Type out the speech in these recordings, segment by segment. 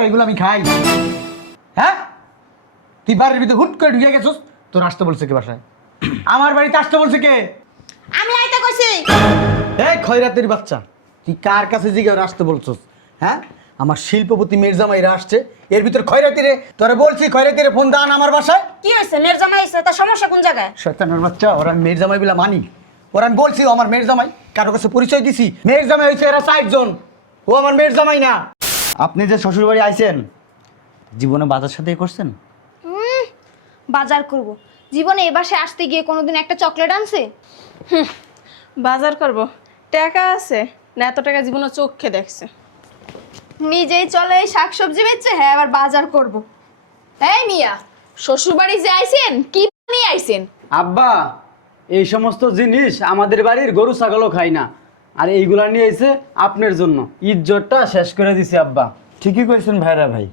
করে এগুলো আমি খাই। হ্যাঁ? তুই বাড়ির ভিতরে হুট করে ঢুকে গেছিস তোর আসতে বলছে কে বাসায়? আমার বাড়িতে আসতে বলছে কে? আমি আইতে কইছি। এই খয়রাতের বাচ্চা তুই কার কাছে জিগে আসতে বলছস? হ্যাঁ? আমার শিল্পপতি মির্জামাইরা আসছে এর ভিতর খয়রাতি রে তোরা বলছি খয়রাতি রে ফোন দান আমার বাসায়। কি হয়েছে? মেয়ের জামাই হয়েছে তার সমস্যা কোন জায়গায়? শয়তানের বাচ্চা ওরা মেয়ের জামাই বিলা মানি। ওরা আমি বলছি ও আমার মেয়ের জামাই কারও কাছে পরিচয় দিছি। মেয়ের জামাই হয়েছে এরা জন ও আমার মেয়ের জামাই না। আপনি যে শ্বশুর বাড়ি আইছেন জীবনে বাজার সাথে করছেন? হুম, বাজার করব। জীবনে এ বাসায় আসতে গিয়ে কোনোদিন একটা চকলেট আনছে? বাজার করব। টাকা আছে না এত টাকা জীবনে চোখে দেখছে। নিজেই চলে এই শাকসবজি বেচছে হ্যাঁ আবার বাজার করব। এই মিয়া শ্বশুর বাড়ি যে আইছেন কি নিয়ে আইছেন? আব্বা এই সমস্ত জিনিস আমাদের বাড়ির গরু ছাগলও খায় না। আর এইগুলা নিয়ে এসে আপনার জন্য। ইজ্জতটা শেষ করে দিছি আব্বা। ঠিকই কইছেন ভাইরা ভাই।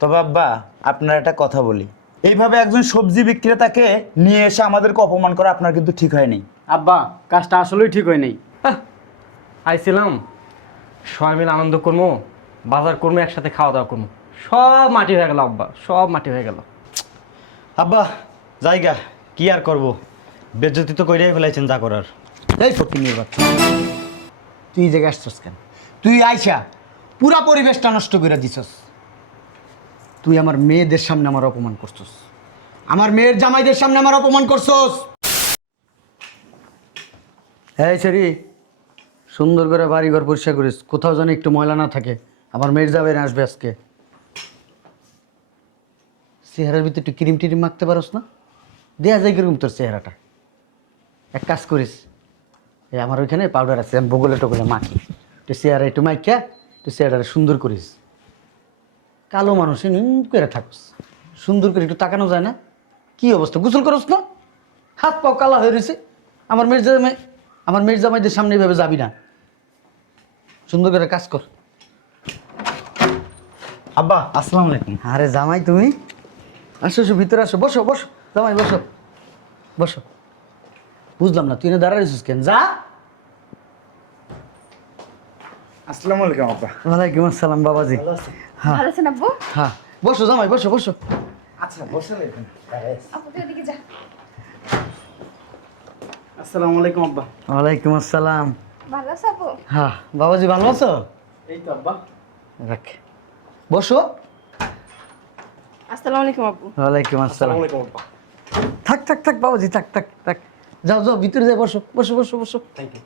তবে আব্বা আপনার একটা কথা বলি। এইভাবে একজন সবজি বিক্রেতাকে নিয়ে এসে আমাদেরকে অপমান করা আপনার কিন্তু ঠিক হয়নি। আব্বা কাজটা আসলেই ঠিক হয় নাই আইছিলাম। সবাই মিলে আনন্দ করব বাজার করব একসাথে খাওয়া দাওয়া করব সব মাটি হয়ে গেল আব্বা। সব মাটি হয়ে গেল। আব্বা জায়গা কি আর করব? বেজ্জতি তো কইরাই ফেলাইছেন যা করার। এই ফকিনের বাচ্চা তুই জায়গায় আসছস কেন? তুই আইসা, পুরা পরিবেশটা নষ্ট করে দিছস। তুই আমার মেয়েদের সামনে আমার অপমান করছস। আমার মেয়ের জামাইদের সামনে আমার অপমান করছস। এই সেরি সুন্দর করে বাড়ি ঘর পরিষ্কার করিস। কোথাও যেন একটু ময়লা না থাকে। আমার মেয়ের যাবে আসবে আজকে। চেহারার ভিতরে একটু ক্রিম টিরিম মাখতে পারস না? দেয়া যায় কীরকম তোর চেহারাটা। এক কাজ করিস এই আমার ওইখানে পাউডার আছে আমি বগলে টগলে মাখি। একটু চেয়ারে একটু মাইকা একটু চেয়ারটা সুন্দর করিস। কালো মানুষ নুন করে থাকস। সুন্দর করে একটু তাকানো যায় না। কি অবস্থা গোসল করস না? হাত পাও কালা হয়ে রয়েছে। আমার মেয়ের জামাই আমার মেয়ের জামাইদের সামনে এইভাবে যাবি না। সুন্দর করে কাজ কর। আব্বা আসসালামু আলাইকুম। আরে জামাই তুমি? আসো আসো ভিতরে আসো। বসো বসো। জামাই বসো। বসো। বুঝলাম না তুই না দাঁড়ায় রয়েছিস কেন? যা। আসসালামু আলাইকুম আব্বা ওয়ালাইকুম আসসালাম বাবাজি। হ্যাঁ। ভালো আছেন আব্বু? হ্যাঁ। বসো জামাই বসো বসো। আচ্ছা বসে আপু তুই এদিকে যা। আসসালামু আলাইকুম আব্বা ওয়ালাইকুম আসসালাম। ভালো আছো আপু? হ্যাঁ বাবাজি ভালো আছো? এই তো আব্বা রাখ। বসো। আসসালামু আলাইকুম আব্বু ওয়ালাইকুম আসসালাম। আলাইকুম আব্বা থাক থাক থাক বাবাজি থাক থাক থাক। যাও যাও ভিতরে যাও বসো বসো বসো বসো। থ্যাংক ইউ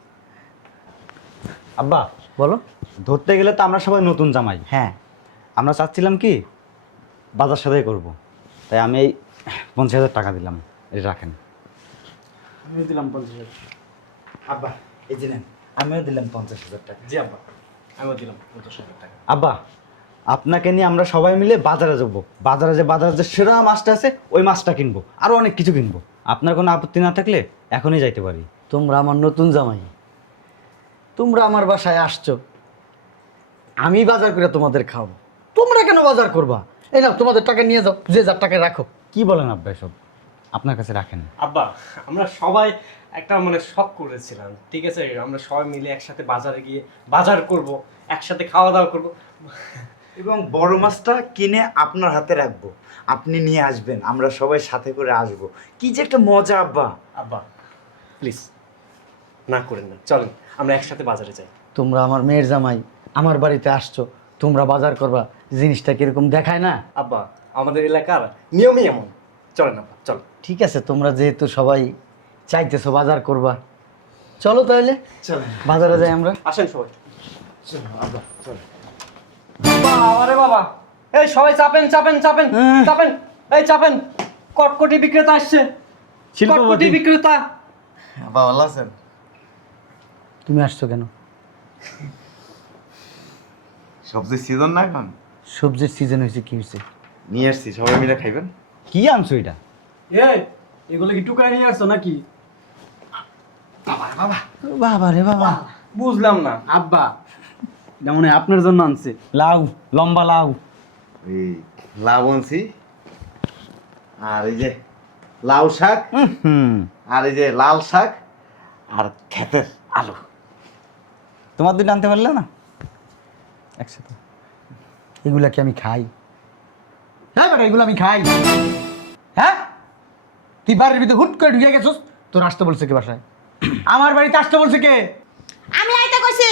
আব্বা বলো। ধরতে গেলে তো আমরা সবাই নতুন জামাই। হ্যাঁ। আমরা চাচ্ছিলাম কি বাজার সাথে করব। তাই আমি এই পঞ্চাশ হাজার টাকা দিলাম। এই রাখেন। আমিও দিলাম পঞ্চাশ হাজার আব্বা এই যে নেন আমিও দিলাম পঞ্চাশ হাজার টাকা। জি আব্বা আমিও দিলাম পঞ্চাশ হাজার টাকা। আব্বা আপনাকে নিয়ে আমরা সবাই মিলে বাজারে যাব। বাজারে যে বাজারে যে সেরা মাছটা আছে ওই মাছটা কিনবো। আরও অনেক কিছু কিনবো। আপনার কোনো আপত্তি না থাকলে এখনই যাইতে পারি। তোমরা আমার নতুন জামাই। তোমরা আমার বাসায় আসছো। আমি বাজার করে তোমাদের খাওয়াবো। তোমরা কেন বাজার করবা? এই না তোমাদের টাকা নিয়ে যাও যে যার টাকা রাখো। কি বলেন আব্বা এসব? আপনার কাছে রাখেন। আব্বা আমরা সবাই একটা মানে শখ করেছিলাম ঠিক আছে? আমরা সবাই মিলে একসাথে বাজারে গিয়ে বাজার করব একসাথে খাওয়া দাওয়া করব। এবং বড় মাছটা কিনে আপনার হাতে রাখব। আপনি নিয়ে আসবেন আমরা সবাই সাথে করে আসব। কি যে একটা মজা আব্বা। আব্বা প্লিজ না করেন না চলেন আমরা একসাথে বাজারে যাই। তোমরা আমার মেয়ের জামাই আমার বাড়িতে আসছো তোমরা বাজার করবা জিনিসটা কীরকম দেখায় না? আব্বা আমাদের এলাকার নিয়মই এমন। চলেন আব্বা চল। ঠিক আছে তোমরা যেহেতু সবাই চাইতেছো বাজার করবা চলো তাহলে। চলেন। বাজারে যাই আমরা। আসেন সবাই। চলো আব্বা চলো বাবা রে বাবা। এই সবাই চাপেন চাপেন চাপেন হ্যাঁ। চাপেন। এই চাপেন কটকটি বিক্রেতা আসছে। কটকটি বিক্রেতা। ভালো আছেন? তুমি আসছো কেন? সবজির সিজন না এখন? সবজির সিজন হয়েছে কি হয়েছে? নিয়ে আসছি সবাই মিলে খাইবেন। কি আনছো এটা? এই এগুলো কি টুকাই নিয়ে আসছো নাকি? বাবা রে বাবা। বুঝলাম না। আব্বা যেমন আপনার জন্য আনছে। লাউ লম্বা লাউ। এই লাউ আনছি। আর এই যে লাউ শাক। হুম। আর এই যে লাল শাক আর ক্ষেতের আলু। তোমার দুটো আনতে পারলে না? একসাথে। এগুলা কি আমি খাই? হ্যাঁ বেটা এগুলো আমি খাই। হ্যাঁ? তুই বাড়ির ভিতরে হুট করে ঢুকে গেছিস তোর আসতে বলছে কে বাসায়? আমার বাড়িতে আসতে বলছে কে? আমি আইতে কইছি।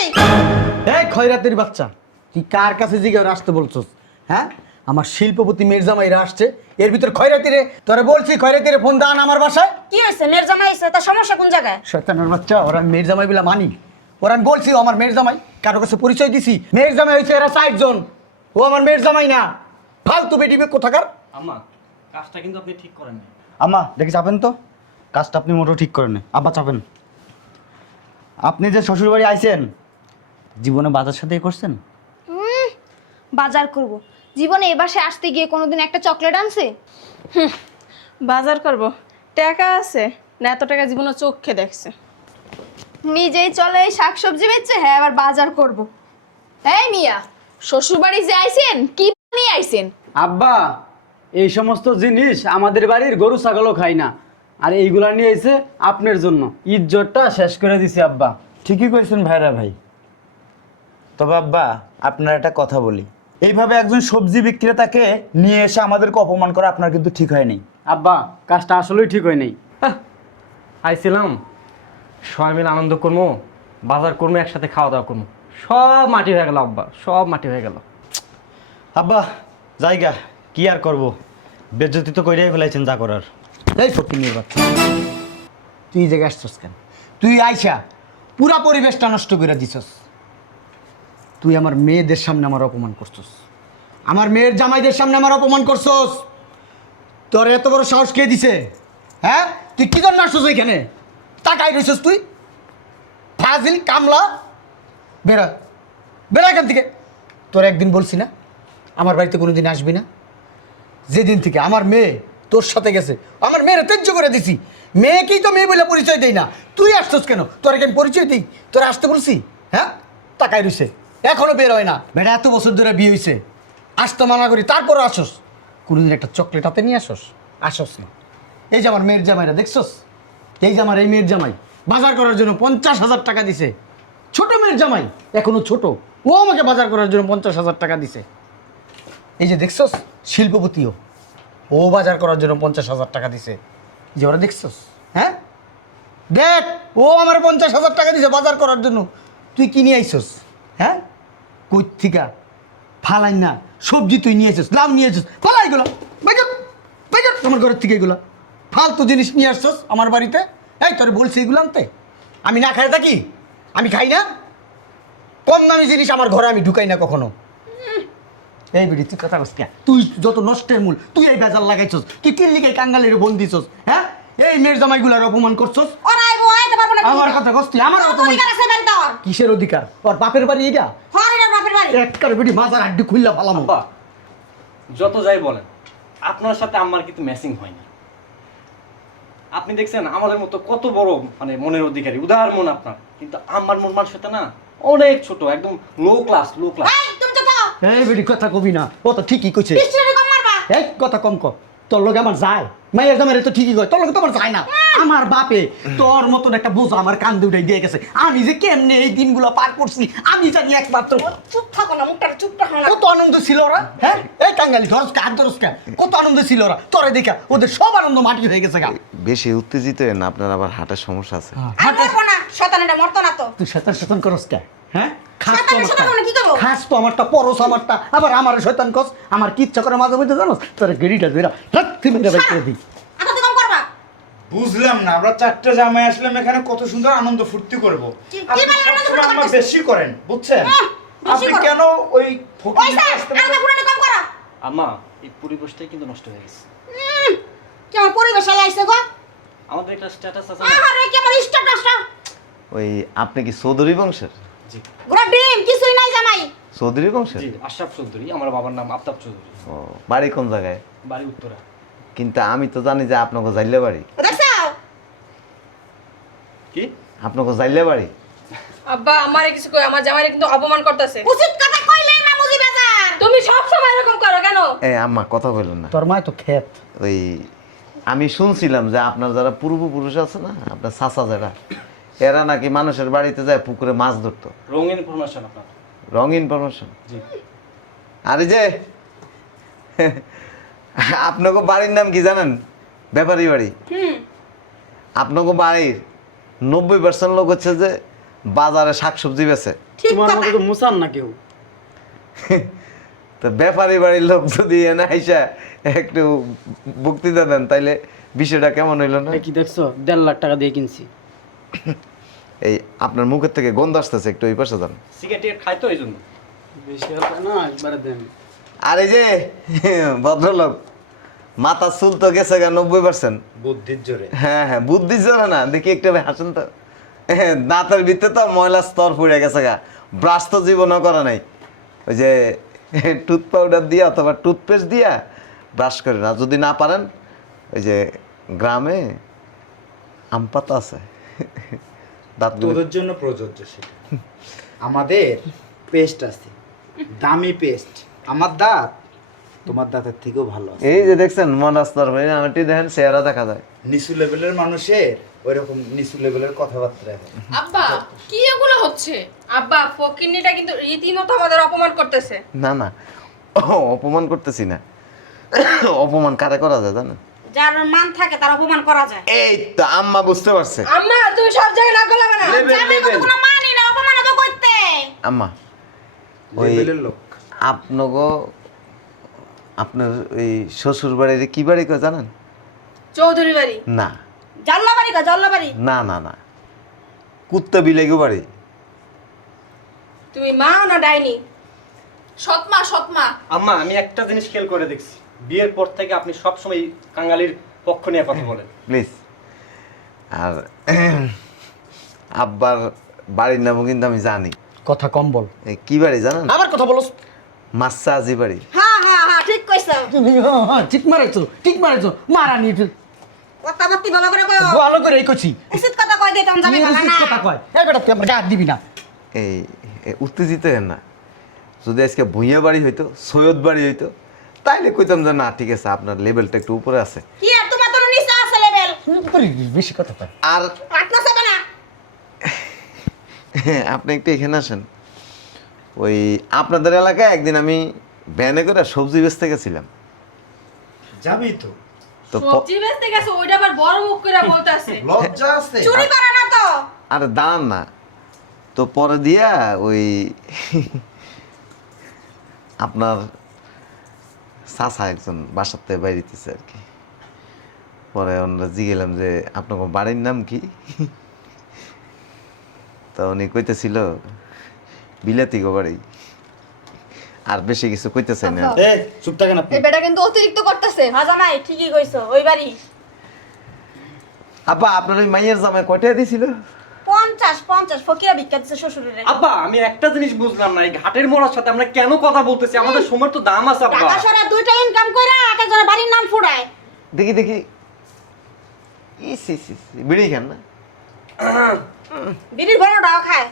এই খয়রাতের বাচ্চা তুই কার কাছে জিগে ওরা আসতে বলছস? হ্যাঁ? আমার শিল্পপতি মির্জামাইরা আসছে। এর ভিতর খয়রাতি রে তোরা বলছি খয়রাতি রে ফোন দান আমার বাসায়। কি হয়েছে? মেয়ের জামাই হয়েছে তা সমস্যা কোন জায়গায়? শয়তানের বাচ্চা ওরা মেয়ের জামাই বলে মানি। ওরা আমি বলছি ও আমার মেয়ের জামাই কারও কাছে পরিচয় দিছি। মেয়ের জামাই হয়েছে এরা ষাট জন ও আমার মেয়ের জামাই না। ফালতু বেটিবে কোথাকার? আম্মা কাজটা কিন্তু আপনি ঠিক করেন আম্মা দেখি চাপেন তো। কাজটা আপনি মোটেও ঠিক করেন না। আব্বা চাপেন। আপনি যে শ্বশুরবাড়ি আইছেন জীবনে বাজার সাথে করছেন? বাজার করব। জীবনে এ বাসায় আসতে গিয়ে কোনোদিন একটা চকলেট আনছে? বাজার করব। টাকা আছে না এত টাকা জীবনে চোখে দেখছে। নিজেই চলে এই শাকসবজি বেচছে হ্যাঁ আবার বাজার করব। এই মিয়া শ্বশুর বাড়ি যে আইছেন কি নিয়ে আইছেন? আব্বা এই সমস্ত জিনিস আমাদের বাড়ির গরু ছাগলও খাই না। আর এইগুলা নিয়ে এসে আপনার জন্য। ইজ্জতটা শেষ করে দিছি আব্বা। ঠিকই কইছেন ভাইরা ভাই। তবে আব্বা আপনার একটা কথা বলি। এইভাবে একজন সবজি বিক্রেতাকে নিয়ে এসে আমাদেরকে অপমান করা আপনার কিন্তু ঠিক হয়নি। আব্বা কাজটা আসলেই ঠিক হয় নাই আইছিলাম। সবাই মিলে আনন্দ করব বাজার করব একসাথে খাওয়া দাওয়া করব সব মাটি হয়ে গেল আব্বা সব মাটি হয়ে গেল। আব্বা জায়গা কি আর করব? বেজ্জতি তো কইরাই ফেলাইছেন যা করার। এই ফকিনের বাচ্চা তুই এই জায়গায় আসছস কেন? তুই আইসা পুরা পরিবেশটা নষ্ট করে দিছস। তুই আমার মেয়েদের সামনে আমার অপমান করছস। আমার মেয়ের জামাইদের সামনে আমার অপমান করছস। তোর এত বড় সাহস কে দিছে? হ্যাঁ? তুই কি জন্য আসছস এখানে? তাকাই রইছস তুই? ফাজিল, কামলা। বেরা বেরা এখান থেকে। তোর একদিন বলছি না, আমার বাড়িতে কোনো দিন আসবি না। যেদিন থেকে আমার মেয়ে তোর সাথে গেছে, আমার মেয়ের তেজ্য করে দিছি। মেয়েকেই তো মেয়ে বলে পরিচয় দেই না। তুই আসছস কেন? তোর কেন পরিচয় দিই? তোর আসতে বলছি? হ্যাঁ? তাকাই রইছে। এখনও বের হয় না। বেটা, এত বছর ধরে বিয়ে হয়েছে আসতে মানা করি, তারপরও আসস। কোনোদিন একটা চকলেট হাতে নিয়ে আসস। আসস এই যে আমার মেয়ের জামাইরা, দেখছস? এই যে আমার এই মেয়ের জামাই, বাজার করার জন্য পঞ্চাশ হাজার টাকা দিছে। ছোট মেয়ের জামাই, এখনও ছোট। ও আমাকে বাজার করার জন্য পঞ্চাশ হাজার টাকা দিছে। এই যে দেখছস? শিল্পপতিও। ও বাজার করার জন্য পঞ্চাশ হাজার টাকা দিছে। যে ওরা দেখছস? হ্যাঁ? দেখ, ও আমার পঞ্চাশ হাজার টাকা দিছে বাজার করার জন্য। তুই কিনে আইসস হ্যাঁ কই থিকা ফালাই না, সবজি তুই নিয়ে আসছিস লাভ নিয়ে আসছিস ফালাই বেজর বেজর তোমার ঘরের থেকে এগুলো। ফালতু জিনিস নিয়ে আসছস আমার বাড়িতে? এই, তোর বলছি এগুলো আনতে। আমি না খাই থাকি? আমি খাই না? কম দামি জিনিস আমার ঘরে আমি ঢুকাই না কখনো। এই বেটি, তুই কথা কস তুই যত নষ্টের মূল, তুই এই বেজাল লাগাইছস। তিন লিগে কাঙ্গালের বোন দিছস হ্যাঁ? এই মেয়ের জামাইগুলার অপমান করছস। ওরা পারব না আমার কথা আমার অপমান অধিকার আছে। কিসের অধিকার? ওর বাপের বাড়ি এটা হরিণের বাপের বাড়ি। একটার বেটি আড্ডি খুললা পালাম যত যাই বলেন আপনার সাথে আমার কিন্তু ম্যাচিং হয়নি আপনি দেখছেন আমাদের মতো কত বড় মানে মনের অধিকারী উদার মন আপনার। কিন্তু আমার মন মানুষের না অনেক ছোট একদম লো ক্লাস লো ক্লাস এই তুমি তো এই বেটি কথা কবি না। ও তো ঠিকই কইছে। এই কথা কম কর তোর লগে আমার যায়। মায়ের জামাইরে তো ঠিকই কয় তোর লগে তো আমার যায় না। আমার বাপে তোর মতন একটা বোঝা আমার কান দুটাই দিয়ে গেছে। আমি যে কেমনে এই দিনগুলো পার করছি আমি জানি একমাত্র। চুপ থাকো না মুখটা চুপ থাকো না। কত আনন্দ ছিল ওরা হ্যাঁ? এই কাঙ্গালি ধরস কার ধরস কা। কত আনন্দ ছিল ওরা। তোরে দেখা ওদের সব আনন্দ মাটি হয়ে গেছে গা। বেশি উত্তেজিত হন আপনার আবার হাঁটার সমস্যা আছে? আর না শতানেটা মরতো না তো। তুই শয়তান শয়তান করস কে হ্যাঁ? খাস তো আমারটা সাথে আমরা কি করব? খাস তো আমারটা আবার আমার শয়তান কস আমার কি ইচ্ছা করে মাঝে মধ্যে জানোস? তোর গেড়িটা ধরে রাত্রি মেরে বাইক করে দিই। তুই কম করবা। বুঝলাম না আমরা চারটে জামাই আসলাম এখানে কত সুন্দর আনন্দ ফুর্তি করব। আপনি মানে? বেশি করেন বুঝছেন? আপনি কেন ওই আম্মা এই পরিবেশটাই কিন্তু নষ্ট হয়ে গেছে। কেমন পরিবেশ আইছে গো? আমাদের একটা স্ট্যাটাস আছে না? কেমন স্ট্যাটাসটা ওই আপনি কি চৌধুরী বংশের? জি গোড়া ডিম কিছুই নাই জামাই চৌধুরী বংশের জি আশরাফ চৌধুরী আমার বাবার নাম আফতাব চৌধুরী। ও বাড়ি কোন জায়গায়? বাড়ি উত্তরা। কিন্তু আমি তো জানি যে আপনাকে জাইলে বাড়ি। কি? আপনাকে জাইলে বাড়ি? আব্বা আমারে কিছু কই আমার জামাইরে কিন্তু অপমান করতেছে। উচিত কথা কইলে মামুজি বাজার। তুমি সব সময় এরকম করো কেন? এ আম্মা কথা বললেন না। তোর মায় তো খেত ওই আমি শুনছিলাম যে আপনার যারা পূর্বপুরুষ আছে না আপনার চাচা যারা এরা নাকি মানুষের বাড়িতে যায় পুকুরে মাছ ধরতো। রঙিন ইনফরমেশন আপনার। রং ইনফরমেশন আরে যে আপনাকে বাড়ির নাম কি জানেন? ব্যাপারী বাড়ি। আপনাকে বাড়ির নব্বই পার্সেন্ট লোক হচ্ছে যে বাজারে শাকসবজি বেচে। ঠিক তোমার কথা। মতো তো মুসান না কেউ। তো ব্যাপারী বাড়ির লোক যদি এনে আইসা একটু বক্তৃতা দেন তাইলে বিষয়টা কেমন হইল না? কি দেখছ? দেড় লাখ টাকা দিয়ে কিনছি। এই আপনার মুখের থেকে গন্ধ আসতেছে একটু ওই পাশে যান। সিগারেট খাই তো এই জন্য। বেশি না একবারে দেন। আর এই যে ভদ্রলোক মাথা চুল তো গেছে গা নব্বই পার্সেন্ট বুদ্ধির জোরে। হ্যাঁ হ্যাঁ বুদ্ধির জোরে না দেখি একটু হাসেন তো। হ্যাঁ, দাঁতের ভিতরে তো ময়লা স্তর পড়ে গেছে গা। ব্রাশ তো জীবনও করা নাই। ওই যে টুথ পাউডার দিয়া অথবা টুথপেস্ট দিয়া ব্রাশ করে না যদি না পারেন ওই যে গ্রামে আম পাতা আছে। দাঁতগুলো তোদের জন্য প্রযোজ্য সেটা। আমাদের পেস্ট আছে। দামি পেস্ট আমার দাঁত তোমার দাঁতের থেকেও ভালো আছে। এই যে দেখছেন ময়লা স্তর হয়ে আমারটি দেখেন চেহারা দেখা যায়। নিচু লেভেলের মানুষের ওইরকম নিচু লেভেলের কথাবার্তা আব্বা কি এগুলো হচ্ছে? আব্বা ফকিন্নিটা কিন্তু রীতিমতো আমাদের অপমান করতেছে। না না ও, অপমান করতেছি না। অপমান কারে করা যায় জানেন? যার মান থাকে তার অপমান করা যায়। এই তো আম্মা বুঝতে পারছে। আম্মা তুমি সব জায়গায় না না? কত কোনো মানি না অপমান তো করতে। আম্মা ওই লোক। আপনাগো আপনার ওই শ্বশুর বাড়ির কি বাড়ি কয় জানেন? চৌধুরী বাড়ি। না। জাল্লাবাড়ি গা জাল্লাবাড়ি না না না। কুত্তা বিলাইগো বাড়ি। তুমি মা না ডাইনি? সৎমা সৎমা। আম্মা আমি একটা জিনিস খেয়াল করে দেখছি। বিয়ের পর থেকে আপনি সবসময় কাঙালির পক্ষ নিয়ে কথা বলেন। প্লিজ। আর আব্বার বাড়ির নামও কিন্তু আমি জানি। কথা কম বল। এই কি বাড়ি জানেন? আবার কথা বলো মাসা আজি বাড়ি। হ্যাঁ হ্যাঁ হ্যাঁ ঠিক কইছো। ঠিক মারাইছো ঠিক মারাইছো। মারানি কথাবার্তি ভালো করে কয় ভালো করে এই করছি উচিত কথা কয় দিতাম ভালো না। কথা কয়। এই বেটা তুই আমার গায়ে হাত দিবি না। এই এ উত্তেজিত হেন না। যদি আজকে ভুঁইয়া বাড়ি হইতো সৈয়দ বাড়ি হইতো তাইলে কইতাম যে না ঠিক আছে আপনার লেভেলটা একটু উপরে আছে। কি আর তোমার তো নিচে আছে লেভেল বেশি কথা আর না আপনি একটু এখানে আসেন। ওই আপনাদের এলাকায় একদিন আমি ভ্যানে করে সবজি বেচতে গেছিলাম। যাবি তো। তো সবজি বেচতে গেছে ওইটা আবার বড় মুখ করে বলতেছে। লজ্জা আছে। চুরি করে না তো? আরে দাঁড়ান না। তো পরে দিয়া ওই আপনার চাচা একজন বাসার থেকে বাইরিতেছে আর কি। পরে আমরা জিগেলাম যে আপনার বাড়ির নাম কি? তা উনি কইতেছিল বিলাতি গো বাড়ি। আর বেশি কিছু কইতেছে না। এই চুপ থাকেন আপনি। এই বেটা কিন্তু অতিরিক্ত করতেছে। হ্যাঁ নাই ঠিকই কইছো ওই বাড়ি। আব্বা আপনার ওই মাইয়ের জামাই কয়টা দিছিল? পঞ্চাশ পঞ্চাশ ফকিরা ভিক্ষা দিচ্ছে শ্বশুরের আব্বা আমি একটা জিনিস বুঝলাম না এই ঘাটের মোড়ার সাথে আমরা কেন কথা বলতেছি? আমাদের সময় তো দাম আছে আব্বা। টাকা সরা দুইটা ইনকাম করে এক একজনের বাড়ির নাম ফুড়ায় দেখি দেখি। ইস ইস ইস বিড়ি খান না। বিড়ির বড়টাও খায়।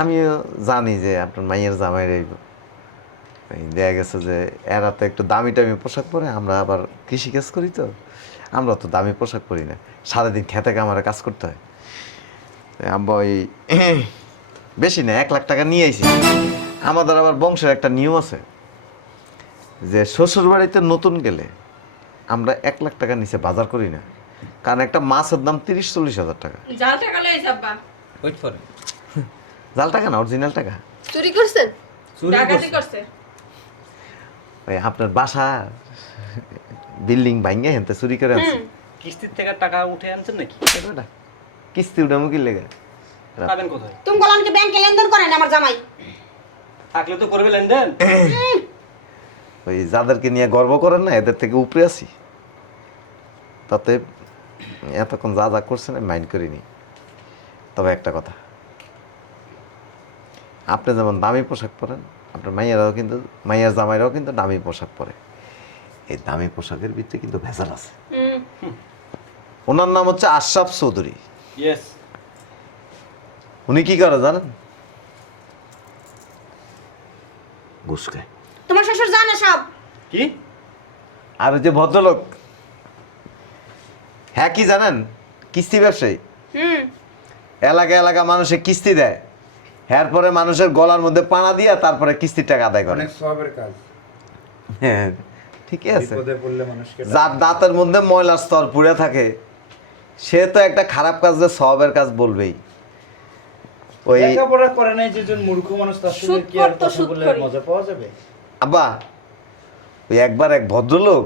আমিও জানি যে আপনার মাইয়ের জামাই রইব। দেখা গেছে যে এরা তো একটু দামি টামি পোশাক পরে আমরা আবার কৃষিকাজ করি তো। আমরা তো দামি পোশাক পরি না। সারাদিন খেতে কামারে কাজ করতে হয়। তাই আব্বা ওই বেশি না এক লাখ টাকা নিয়ে আইছি। আমাদের আবার বংশের একটা নিয়ম আছে যে শ্বশুর বাড়িতে নতুন গেলে আমরা এক লাখ টাকা নিচে বাজার করি না। কারণ একটা মাছের দাম তিরিশ চল্লিশ হাজার টাকা। জাল টাকা লইছে আব্বা। ওয়েট করে জাল টাকা না অরিজিনাল টাকা। চুরি করছেন? করছে। ওই আপনার বাসা বিল্ডিং ভাঙ্গে হেনতে চুরি করে আনছে। কিস্তির থেকে টাকা উঠে আনছেন নাকি? এটা কিস্তি উঠে মুখির লেগে। পাবেন কোথায়? তুমি বলেন কি ব্যাংকে লেনদেন করেন আমার জামাই? থাকলে তো করবে লেনদেন। ওই যাদেরকে নিয়ে গর্ব করেন না এদের থেকে উপরে আছি। তাতে এতক্ষণ যা যা করছেন আমি মাইন্ড করিনি। তবে একটা কথা। আপনি যেমন দামি পোশাক পরেন আপনার মাইয়ারাও কিন্তু মাইয়ার জামাইরাও কিন্তু দামি পোশাক পরে। এই দামি পোশাকের ভিতরে কিন্তু ভেজাল আছে। ওনার নাম হচ্ছে আশরাফ চৌধুরী। উনি কি করে জানেন? ঘুষ খায়। তোমার শ্বশুর জানে সব। কি? আর ওই যে ভদ্রলোক। হ্যাঁ কি জানেন? কিস্তি ব্যবসায়ী। হুম। এলাকা এলাকা মানুষে কিস্তি দেয়। এরপরে মানুষের গলার মধ্যে পানা দিয়া তারপরে কিস্তির টাকা আদায় করে। অনেক সবের কাজ। হ্যাঁ ঠিকই আছে। যার দাঁতের মধ্যে ময়লার স্তর পুড়ে থাকে সে তো একটা খারাপ কাজ যে সবের কাজ বলবেই। ওই লেখাপড়া করে নাই যেজন মূর্খ মানুষ তার সঙ্গে কি আর কথা বলে মজা পাওয়া যাবে? আব্বা ওই একবার এক ভদ্রলোক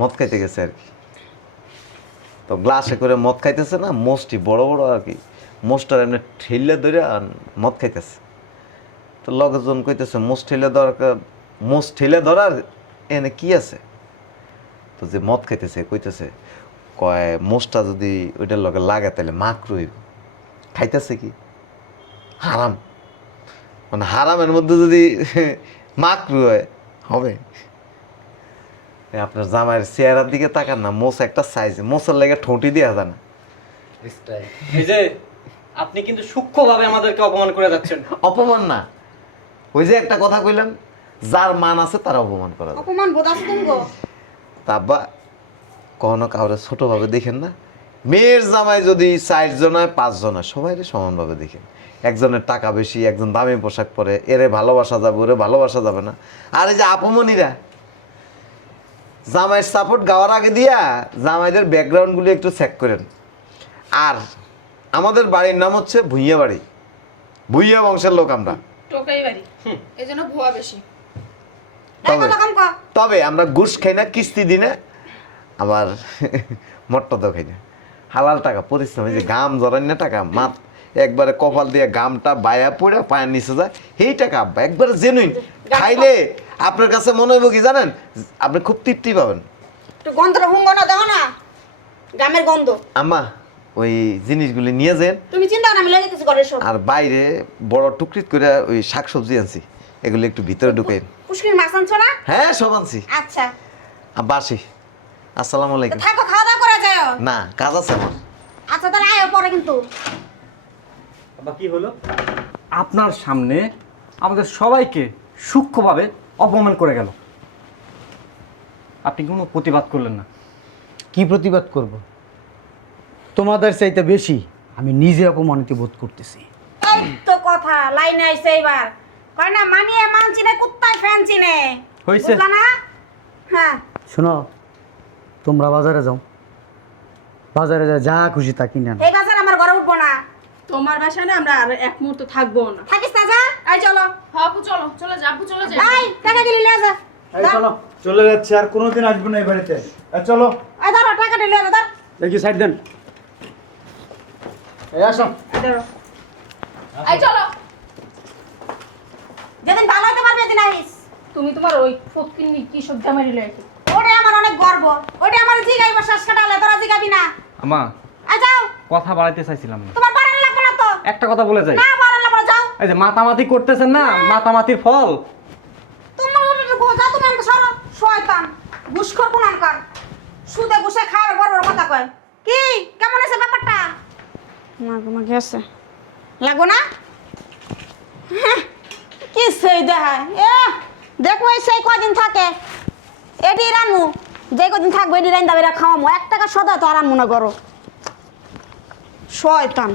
মদ খাইতে গেছে আর কি। তো গ্লাসে করে মদ খাইতেছে না মোষটি বড় বড় আর কি। মোষটার এমনি ঠেলে ধরে আর মদ খাইতেছে। তো লোকজন কইতেছে মোষ ঠেলে দরকার মোষ ঠেলে ধরার এনে কি আছে? তো যে মদ খাইতেছে, কইতেছে, কয় মোষটা যদি ওইটার লগে লাগে তাহলে মাক রইব। খাইতেছে কি? হারাম। মানে হারামের মধ্যে যদি মাকরু হয় হবে। আপনার জামাইয়ের চেহারার দিকে তাকান না মোস একটা সাইজ মোসের লেগে ঠোঁটি দিয়ে যায় না। আপনি কিন্তু সূক্ষ্মভাবে আমাদেরকে অপমান করে যাচ্ছেন। অপমান না। ওই যে একটা কথা কইলাম যার মান আছে তার অপমান করা যায়। অপমান বোধ আছে তুমি গো তা আব্বা কখনো কাউরে ছোটভাবে দেখেন না? মেয়ের জামাই যদি চার জন হয় পাঁচ জন হয় সবাই সমানভাবে দেখেন। একজনের টাকা বেশি একজন দামি পোশাক পরে এরে ভালোবাসা যাবে ওরে ভালোবাসা যাবে না। আর এই যে আপমনিরা জামাইয়ের সাপোর্ট গাওয়ার আগে দিয়া জামাইদের ব্যাকগ্রাউন্ডগুলি একটু চেক করেন। আর আমাদের বাড়ির নাম হচ্ছে ভুইয়া বাড়ি। ভুইয়া বংশের লোক আমরা। টোকাই বাড়ি। এই ভুয়া বেশি। তবে তবে আমরা ঘুষ খাই না কিস্তি দিনে আবার মট্টদও খাই না। হালাল টাকা পরিশ্রম যে গাম জড়াই না টাকা মাত একবারে কপাল দিয়ে গামটা বায়া পড়ে পায়ের নিচে যায় সেই টাকা আব্বা একবারে জেনুইন খাইলে আপনার কাছে মনে হইব কি জানেন? আপনি খুব তৃপ্তি পাবেন। গন্ধটা হুঙ্গ না দেখো না। গ্রামের গন্ধ। আম্মা ওই জিনিসগুলি নিয়ে যান। তুমি চিন্তা করো না, আমি লেগে গেছি ঘরের সব। আর বাইরে বড় টুকরিত করে ওই শাকসবজি আনছি। এগুলি একটু ভিতরে ঢুকেন পুষ্কির মাছ আনছো না? হ্যাঁ সব আনছি। আচ্ছা। আসি। আসসালামু আলাইকুম। থাকো খাওয়া দাওয়া করে যাও। না কাজ আছে আমার। আচ্ছা তাহলে আয়ো পরে কিন্তু। আবার কি হলো? আপনার সামনে আমাদের সবাইকে সূক্ষ্মভাবে অপমান করে গেল। আপনি কোনো প্রতিবাদ করলেন না। কি প্রতিবাদ করব? তোমাদের চাইতে বেশি আমি নিজে অপমানিত বোধ করতেছি। এই তো কথা লাইনে আইছে এবার কয় না মানিয়ে মান চিনে কুত্তায় ফ্যান চিনে হইছে। বুঝলা না? হ্যাঁ। শোনো তোমরা বাজারে যাও। বাজারে যা যা খুশি তা কিনে আনো। এই বাজার আমার ঘরে উঠবো না। তোমার বাসা না আমরা আর এক মুহূর্ত থাকব না। থাকিস না যা। এই চলো। আপু চলো। চলে যা আপু চলে যা। এই টাকা লিয়ে যা। চলো চলে যাচ্ছে। আর কোনোদিন আসব না এই বাড়িতে। চলো। এই ধরো টাকা দিলি লিয়ে যা দেখি সাইড দেন। এই আসো। এই চলো। যেদিন ভালো হতে পারবে সেদিন আইস। তুমি তোমার ওই ফকিন্নি কি সব জামাই রিলেটিভ ওটা আমার অনেক গর্ব। ওটা আমার জিগাইব শ্বাস কাটালে। তোরা জিগাবি না। আমা আই যাও। কথা বাড়াইতে চাইছিলাম না। তোমার বাড়ানো লাগবে না তো। একটা কথা বলে যাই। না বাড়ানো লাগবে না, যাও। এই যে মাতামাতি করতেছেন না মাতামাতির ফল। তোমার ওটা তুমি আমাকে সরো। শয়তান ঘুষখোর কোন আমকার সুদে ঘুষে খাওয়ার বড় বড় কথা কয়। কি? কেমন আছে ব্যাপারটা? তোমার গেছে। লাগো না? হ্যাঁ, কি সেই দেখায় এ দেখব সেই কদিন থাকে। এটি রানমু যে কদিন থাকবে এটি রান খাওয়ামো। এক টাকা সদা তো আর আনমু না করো শয়তান।